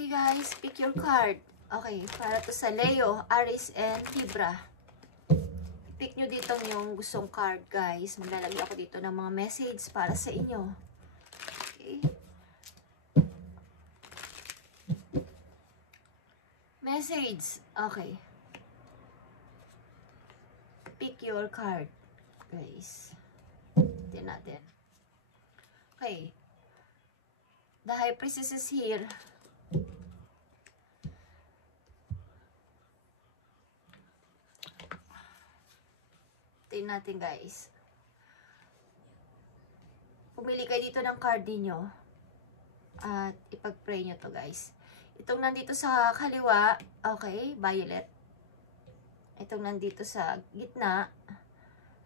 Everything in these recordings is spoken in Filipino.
Okay guys, pick your card. Okay, para to sa Leo, Aries, and Libra. Pick nyo dito yung gustong card guys. Maglalagay ako dito ng mga message para sa inyo. Okay. Message. Okay. Pick your card guys. Tignan natin. Okay. The High Priestess is here. Tignan natin guys. Pumili kayo dito ng card niyo at ipag-pray nyo to guys. Itong nandito sa kaliwa, okay, violet. Itong nandito sa gitna,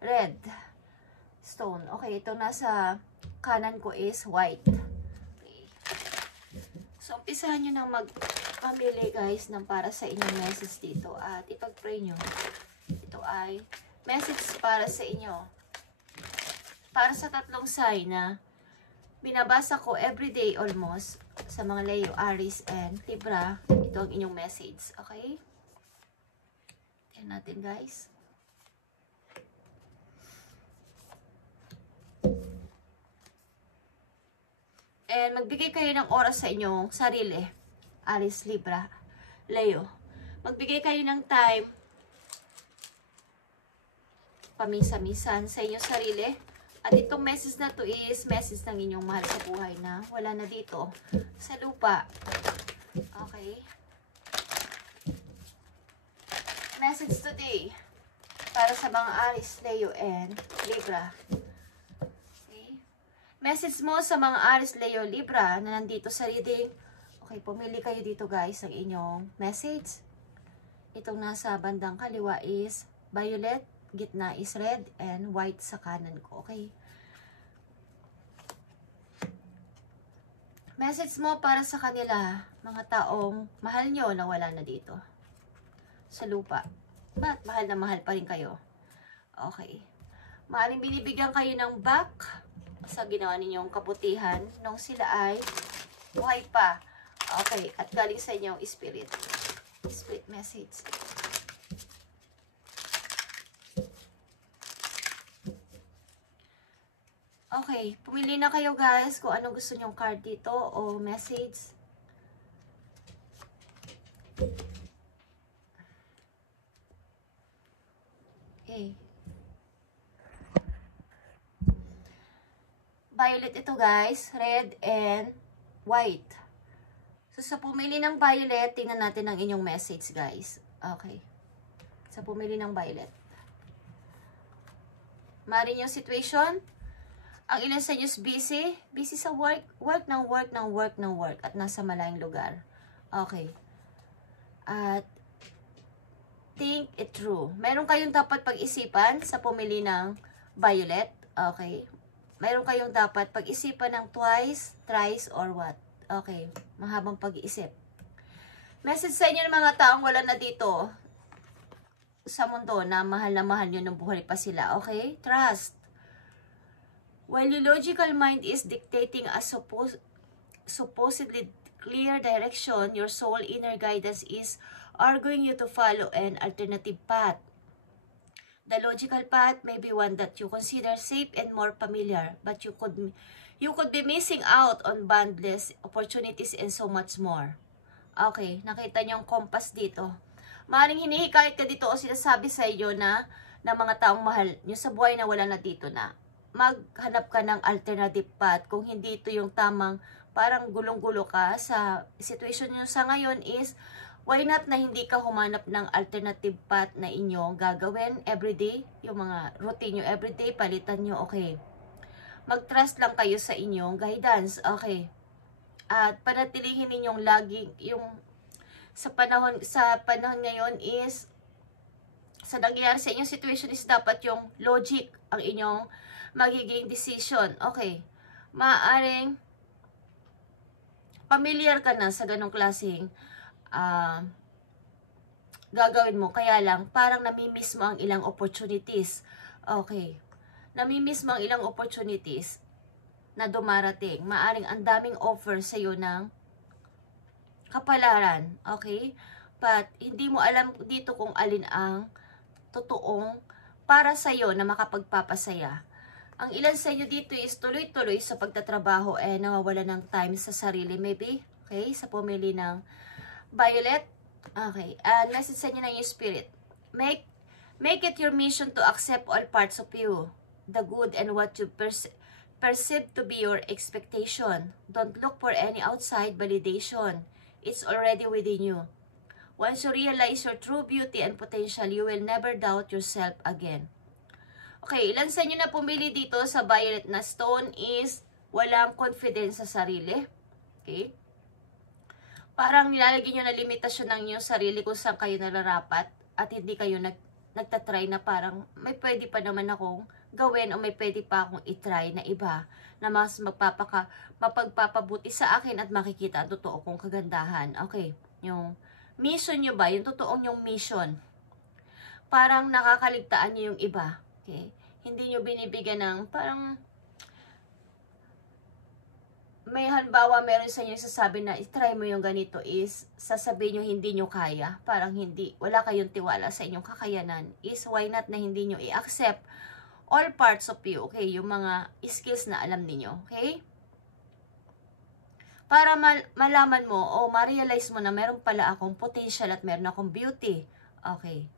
red stone. Okay, itong nasa kanan ko is white. Okay. So, umpisahan nyo nang magpamili guys ng para sa inyong message dito at ipag-pray nyo. Ito ay message para sa inyo. Para sa tatlong sign na binabasa ko everyday almost sa mga Leo, Aries, and Libra. Ito ang inyong message. Okay? Tignan natin guys. And magbigay kayo ng oras sa inyong sarili. Aries, Libra, Leo. Magbigay kayo ng time pamisa-misan sa inyong sarili. At itong message na to is message ng inyong mahal sa buhay na wala na dito sa lupa. Okay? Message today para sa mga Aries, Leo, and Libra. Okay? Message mo sa mga Aries, Leo, Libra na nandito sa reading. Okay, pumili kayo dito guys ng inyong message. Itong nasa bandang kaliwa is violet, gitna is red, and white sa kanan ko. Okay? Message mo para sa kanila, mga taong mahal nyo na wala na dito sa lupa. But mahal na mahal pa rin kayo. Okay. Maaaring binibigyan kayo ng back sa ginawa ninyong kabutihan nung sila ay buhay pa. Okay. At galing sa inyong spirit. Spirit message. Okay, pumili na kayo guys kung anong gusto nyong card dito o message. Okay. Violet ito guys, red and white. So sa pumili ng violet, tingnan natin ang inyong message guys. Okay. Sa pumili ng violet. Maaaring yung situation. Ang ilan sa inyo is busy. Busy sa work. Work ng work. At nasa malayong lugar. Okay. At think it through. Meron kayong dapat pag-isipan sa pumili ng violet. Okay. Meron kayong dapat pag-isipan ng twice, thrice, or what. Okay. Mahabang pag-iisip. Message sa inyo ng mga taong wala na dito sa mundo na mahal nyo nung buhay pa sila. Okay. Trust. While your logical mind is dictating a supposedly clear direction, your soul inner guidance is urging you to follow an alternative path. The logical path may be one that you consider safe and more familiar, but you could be missing out on boundless opportunities and so much more. Okay, nakita niyo ang compass dito. Maaaring hinihikayat ka dito o sinasabi sa iyo na mga taong mahal niyo sa buhay na wala na dito na maghanap ka ng alternative path. Kung hindi ito yung tamang parang gulong-gulo ka sa situation nyo sa ngayon is why not na hindi ka humanap ng alternative path na inyong gagawin everyday, yung mga routine nyo everyday, palitan nyo, okay. Mag-trust lang kayo sa inyong guidance, okay. At panatilihin ninyong laging yung sa panahon ngayon is sa nangyayari sa inyong situation is dapat yung logic ang inyong magiging decision. Okay. Maaaring familiar ka na sa ganong klaseng gagawin mo. Kaya lang, parang namimiss mo ang ilang opportunities. Okay. Namimiss mo ang ilang opportunities na dumarating. Maaaring ang daming offer sa iyo ng kapalaran, okay? But hindi mo alam dito kung alin ang totoong para sa'yo na makapagpapasaya. Ang ilan sa inyo dito is tuloy-tuloy sa pagtatrabaho nawawala ng time sa sarili, maybe, okay? Sa pumili ng violet, okay? And message sa inyo ng yung spirit. Make it your mission to accept all parts of you, the good and what you perceive to be your expectation. Don't look for any outside validation. It's already within you. Once you realize your true beauty and potential, you will never doubt yourself again. Okay, ilan sa inyo na pumili dito sa violet na stone is walang confidence sa sarili. Okay? Parang nilalagay nyo na limitasyon ng inyong sarili kung saan kayo nararapat at hindi kayo nagtatry na parang may pwede pa naman akong gawin o may pwede pa akong itry na iba na mas mapagpapabuti sa akin at makikita ang totoo kong kagandahan. Okay, yung mission nyo ba? Yung totoong yung mission. Parang nakakaligtaan nyo yung iba. Okay? Hindi nyo binibigyan ng parang may halimbawa meron sa inyo sasabi na itry mo yung ganito is sasabihin nyo hindi nyo kaya. Parang hindi, wala kayong tiwala sa inyong kakayanan. Is why not na hindi nyo i-accept all parts of you. Okay? Yung mga skills na alam niyo. Okay? Para malaman mo o ma-realize mo na meron pala akong potential at meron akong beauty. Okay?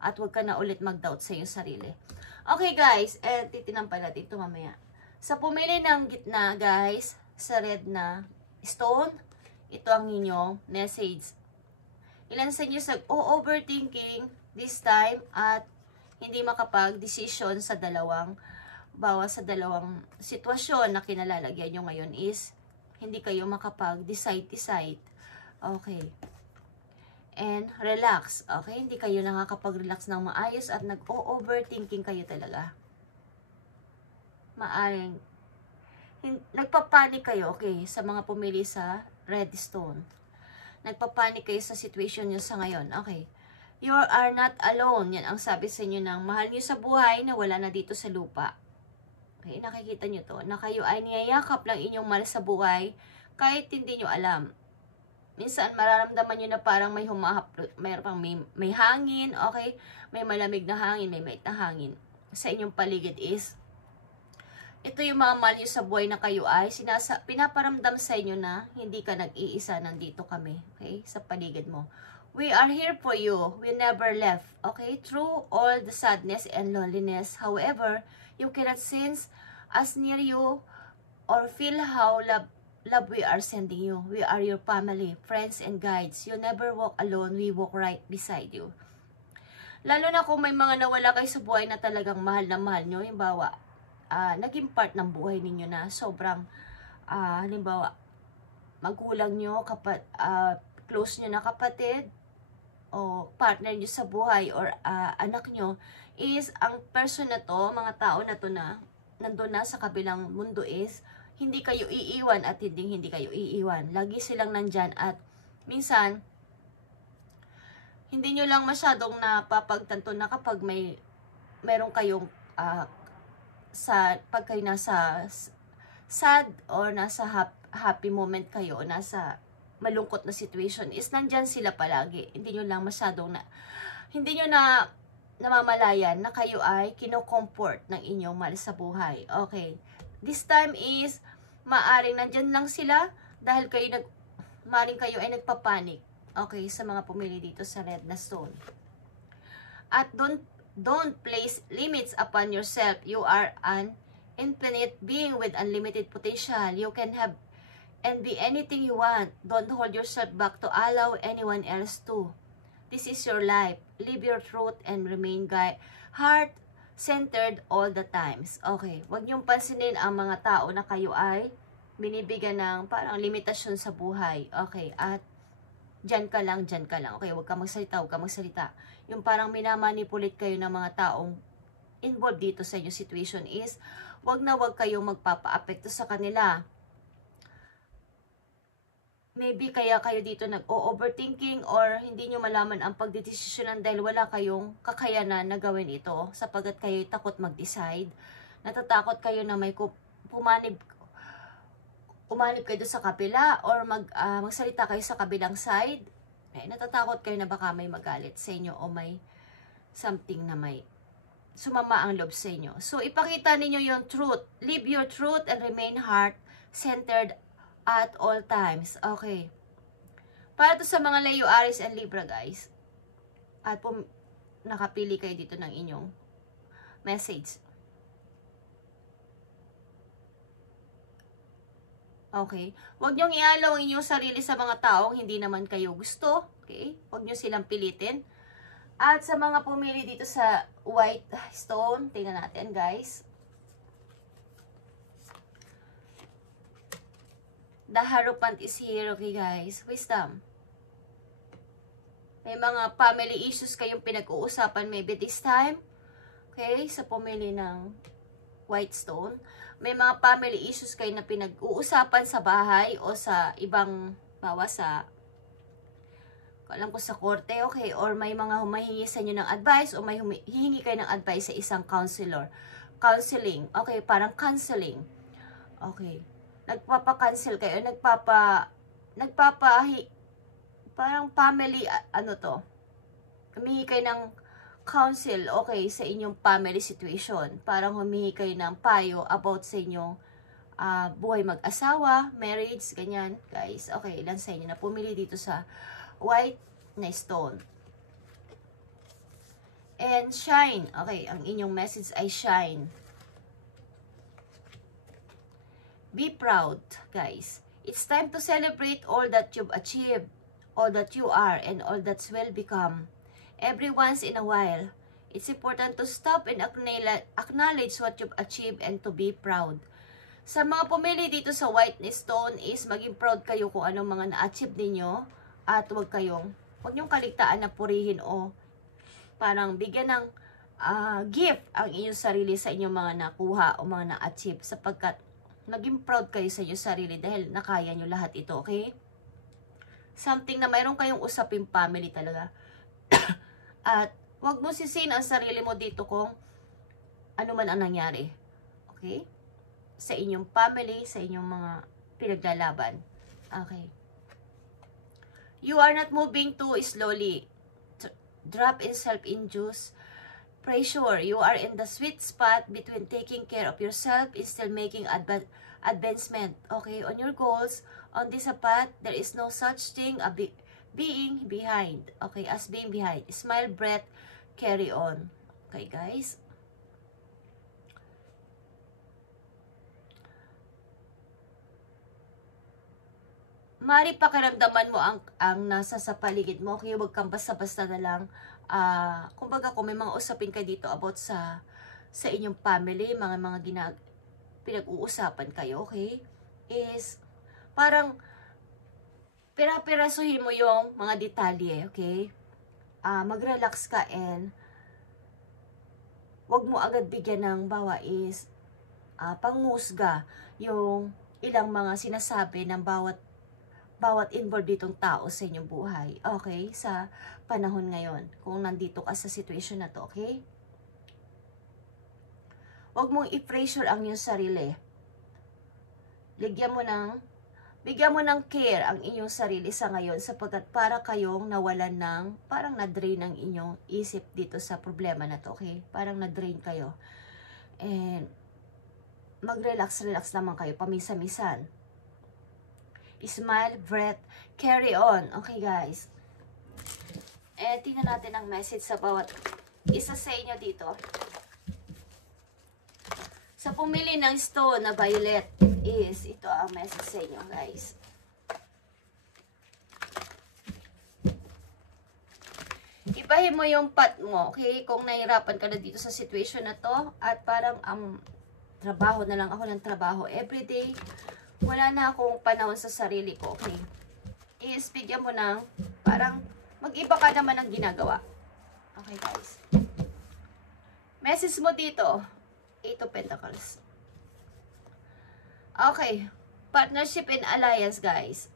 At huwag ka na ulit mag-doubt sa iyong sarili. Okay guys, titinan pala dito mamaya. Sa pumili ng gitna guys, sa red na stone, ito ang inyong message. Ilan sa inyo sa overthinking this time at hindi makapag-decision sa dalawang sitwasyon na kinalalagyan nyo ngayon is hindi kayo makapag-decide. Okay. And relax. Okay? Hindi kayo nakakapag-relax ng maayos at nag-overthinking kayo talaga. Maaring nagpapanik kayo, okay, sa mga pumili sa redstone. Nagpapanik kayo sa situation nyo sa ngayon. Okay. You are not alone. Yan ang sabi sa inyo ng mahal nyo sa buhay na wala na dito sa lupa. Okay, nakikita nyo to. Na kayo ay niyayakap lang inyong mahal sa buhay kahit hindi nyo alam. Minsan, mararamdaman nyo na parang may may hangin, okay? May malamig na hangin, may mait na hangin. Sa inyong paligid is, ito yung mga mahal nyo sa buhay na kayo ay, pinaparamdam sa inyo na hindi ka nag-iisa, nandito kami, okay? Sa paligid mo. We are here for you. We never left, okay? Through all the sadness and loneliness, however, you cannot sense as near you or feel how love we are sending you. We are your family, friends, and guides. You never walk alone. We walk right beside you. Lalo na kung may mga nawala kayo sa buhay na talagang mahal na mahal nyo. Halimbawa, naging part ng buhay ninyo na sobrang, halimbawa, magulang nyo, close nyo na kapatid, o partner nyo sa buhay, or anak nyo, is ang person na to, mga tao na to na nandun na sa kabilang mundo is, hindi kayo iiwan at hindi kayo iiwan. Lagi silang nandyan at minsan, hindi nyo lang masyadong napapagtanto na kapag meron kayong pag kayo nasa sad or nasa happy moment kayo o nasa malungkot na situation is nandyan sila palagi. Hindi nyo lang masyadong hindi nyo namamalayan na kayo ay kino-comfort ng inyong mahal sa buhay. Okay. This time is maaring nandyan lang sila dahil maaring kayo ay nagpapanik. Okay, sa mga pumili dito sa red na stone. At don't place limits upon yourself. You are an infinite being with unlimited potential. You can have and be anything you want. Don't hold yourself back to allow anyone else to. This is your life. Live your truth and remain heart-centered all the times. Okay, huwag niyong pansinin ang mga tao na kayo ay binibigyan ng parang limitasyon sa buhay. Okay, at dyan ka lang. Okay, huwag ka magsalita. Yung parang minamanipulate kayo ng mga taong involved dito sa inyong situation is, huwag kayong magpapa-apekto sa kanila. Maybe kaya kayo dito nag-overthinking or hindi nyo malaman ang pagdedesisyonan dahil wala kayong kakayanan na gawin ito sapagkat kayo takot mag-decide. Natatakot kayo na may umanib kayo doon sa kabila or magsalita kayo sa kabilang side. Natatakot kayo na baka may magalit sa inyo o may something na may sumama ang loob sa inyo. So, ipakita ninyo yung truth. Live your truth and remain heart-centered at all times. Okay. Para to sa mga Leo, Aries, and Libra, guys. At nakapili kayo dito ng inyong message. Okay? Huwag niyong ialaw ang inyong sarili sa mga taong hindi naman kayo gusto. Okay? Huwag niyo silang pilitin. At sa mga pumili dito sa white stone, tingnan natin, guys. The Hierophant is here, okay, guys. Wisdom. May mga family issues kayong pinag-uusapan maybe this time. Okay? Sa pumili ng white stone. May mga family issues kayo na pinag-uusapan sa bahay o sa ibang, bawa sa, alam ko sa korte, okay? Or may mga humihingi sa inyo ng advice o may hihingi kayo ng advice sa isang counselor. Counseling, okay? Parang counseling. Okay. Nagpapa-cancel kayo, parang family, ano to? Humihingi kayo ng counsel, okay, sa inyong family situation. Parang humihingi kayo ng payo about sa inyong buhay mag-asawa, marriage, ganyan, guys. Okay, ilan sa inyo na pumili dito sa white na stone. And shine. Okay, ang inyong message ay shine. Be proud, guys. It's time to celebrate all that you've achieved, all that you are, and all that's will become. Every once in a while, it's important to stop and acknowledge what you've achieved and to be proud. Sa mga pumili dito sa white stone is maging proud kayo kung anong mga na-achieve ninyo at huwag niyong kaligtaan na purihin o parang bigyan ng gift ang inyong sarili sa inyong mga nakuha o mga na-achieve sapagkat maging proud kayo sa inyong sarili dahil nakaya nyo lahat ito, okay? Something na mayroon kayong usaping family talaga. At huwag mo sisihin ang sarili mo dito kung ano man ang nangyari. Okay? Sa inyong family, sa inyong mga pinaglalaban. Okay. You are not moving too slowly. Drop in self-induced pressure. You are in the sweet spot between taking care of yourself and still making advancement. Okay? On your goals, on this path, there is no such thing being behind. Okay, as being behind. Smile, breath, carry on. Okay, guys. Mari pakiramdaman mo ang nasa sa paligid mo. Okay, huwag kang basta-basta na lang. Kumbaga kung may mga usapin ka dito about sa inyong family, mga pinag-uusapan kayo, okay? Is parang pira-pirasuhin mo yung mga detalye, okay? Mag-relax ka and wag mo agad bigyan ng bawa is pangusga yung ilang mga sinasabi ng bawat involved ditong tao sa inyong buhay, okay? Sa panahon ngayon, kung nandito ka sa situation na to, okay? Wag mong i-pressure ang iyong sarili. Bigyan mo ng care ang inyong sarili sa ngayon sapagkat para kayong nawalan ng, parang na-drain ang inyong isip dito sa problema na to, okay? Parang na-drain kayo. And mag-relax naman kayo, pamisa-misan. Smile, breath, carry on. Okay, guys. Tingnan natin ang message sa bawat isa sa inyo dito. Sa pumili ng stone na violet is, ito ang message sa inyo, guys. Ibahin mo yung path mo, okay? Kung nahihirapan ka na dito sa situation na to, at parang trabaho na lang ako ng trabaho everyday, wala na akong panahon sa sarili ko, okay? Is, bigyan mo ng, parang, mag-iba ka naman ng ginagawa. Okay, guys. Message mo dito, 8 of Pentacles. Okay. Partnership and alliance, guys.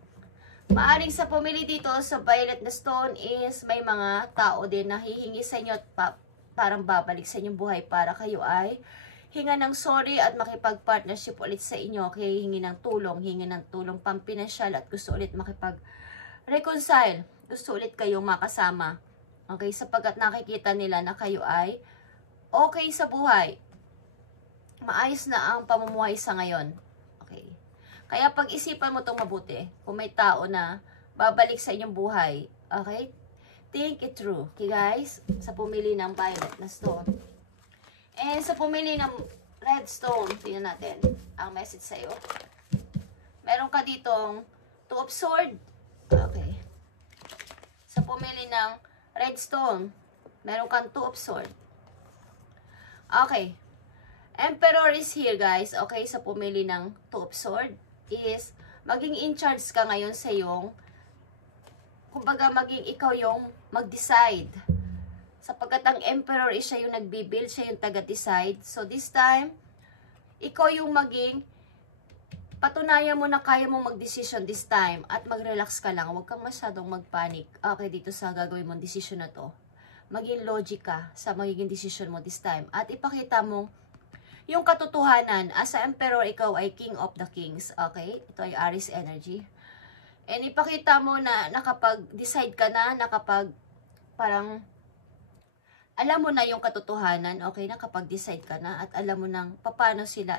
Maaring sa pumili dito sa violet na stone is may mga tao din na hihingi sa inyo at parang babalik sa inyong buhay para kayo ay hinga ng sorry at makipag-partnership ulit sa inyo. Okay, hingi ng tulong pampinasyal at gusto ulit makipag-reconcile. Gusto ulit kayong makasama. Okay, sapagkat nakikita nila na kayo ay okay sa buhay. Maayos na ang pamumuhay sa ngayon. Okay. Kaya pag-isipan mo itong mabuti. Kung may tao na babalik sa inyong buhay. Okay? Think it through. Okay guys? Sa pumili ng violet na stone. And sa pumili ng red stone, tingnan natin ang message sa'yo. Meron ka ditong Two of Swords. Okay. Sa pumili ng red stone, meron kang Two of Swords. Okay. Emperor is here guys. Okay, sa pumili ng Two of Swords is maging in charge ka ngayon sa iyong, kumbaga maging ikaw yung mag-decide. Sapagkat ang Emperor is siya yung nagbibuild, siya yung taga-decide. So this time, ikaw yung maging, patunayan mo na kaya mo mag-decision this time at mag-relax ka lang. Huwag kang masyadong mag-panic. Okay, dito sa gagawin mong decision na to. Maging logic ka sa magiging decision mo this time. At ipakita mo yung katotohanan. As a Emperor, ikaw ay King of the Kings. Okay? Ito ay Aries energy. And ipakita mo na nakapag-decide ka na, parang alam mo na yung katotohanan, okay, nakapag-decide ka na at alam mo nang paano sila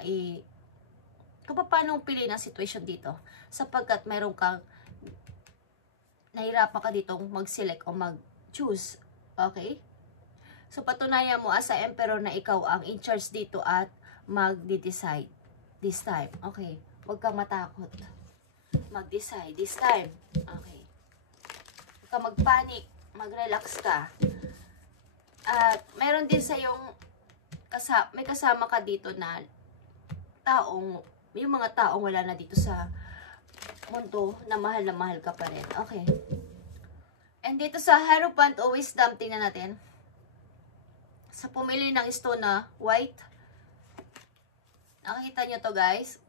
kung paano pili ng situation dito. Sapagkat meron kang nahirapan ka ditong mag-select o mag-choose. Okay? So, patunayan mo as a Emperor na ikaw ang in charge dito at mag-decide this time. Okay? Huwag kang matakot. Mag-decide this time. Okay? Huwag kang mag-panic. Mag-relax ka. At meron din sa yung may kasama ka dito na yung mga taong wala na dito sa mundo na mahal ka pa rin. Okay. And dito sa Hierophant o Wisdom, tingnan natin. Sa pumili ng stone na white. Nakikita nyo to guys.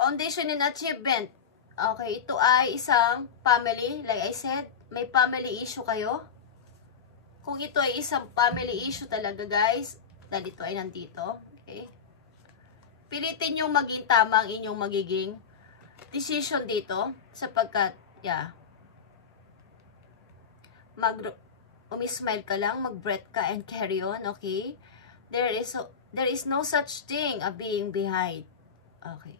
Foundation and Achievement. Okay, ito ay isang family. Like I said, may family issue kayo. Kung ito ay isang family issue talaga guys, dahil ito ay nandito, okay? Pilitin nyo maging tama ang inyong magiging decision dito, sapagkat, umismile ka lang, mag-breath ka and carry on, okay? There is no such thing as being behind. Okay.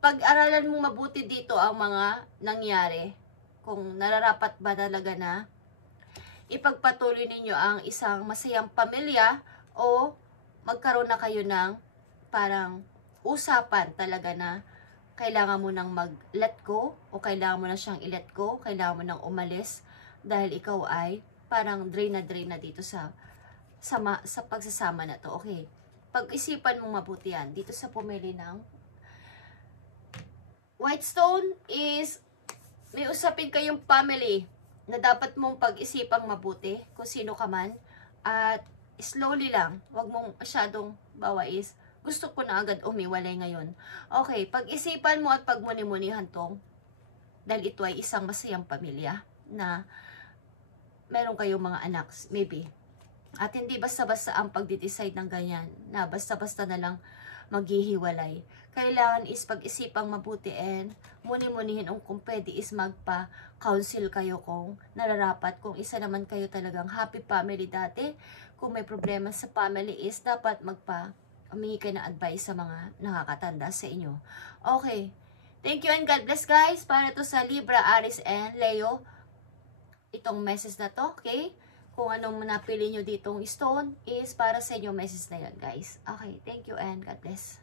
Pag-aralan mo mabuti dito ang mga nangyari, kung nararapat ba talaga na ipagpatuloy ninyo ang isang masayang pamilya o magkaroon na kayo ng parang usapan talaga na kailangan mo nang mag-let go o kailangan mo na siyang i-let go, kailangan mo nang umalis dahil ikaw ay parang drain na dito sa pagsasama na to. Okay. Pag-isipan mo mabuti yan. Dito sa pumili ng white stone is may usapin kayong family na dapat mong pag-isipang mabuti kung sino ka man at slowly lang, wag mong masyadong bawais. Gusto ko na agad umiwalay ngayon. Okay, pag-isipan mo at pagmuni-munihan tong dahil ito ay isang masayang pamilya na meron kayong mga anak, maybe. At hindi basta-basta ang pagde-decide ng ganyan na basta-basta na lang maghihiwalay. Kailangan is pag-isipang mabuti and muni-munihin kung pwede is magpa-counsel kayo kung nararapat. Kung isa naman kayo talagang happy family dati, kung may problema sa family is dapat humingi kayo ng advice sa mga nakakatanda sa inyo. Okay. Thank you and God bless guys. Para to sa Libra, Aries and Leo, itong message na to, okay? Kung anong napili nyo ditong stone is para sa inyo message na yun guys. Okay. Thank you and God bless.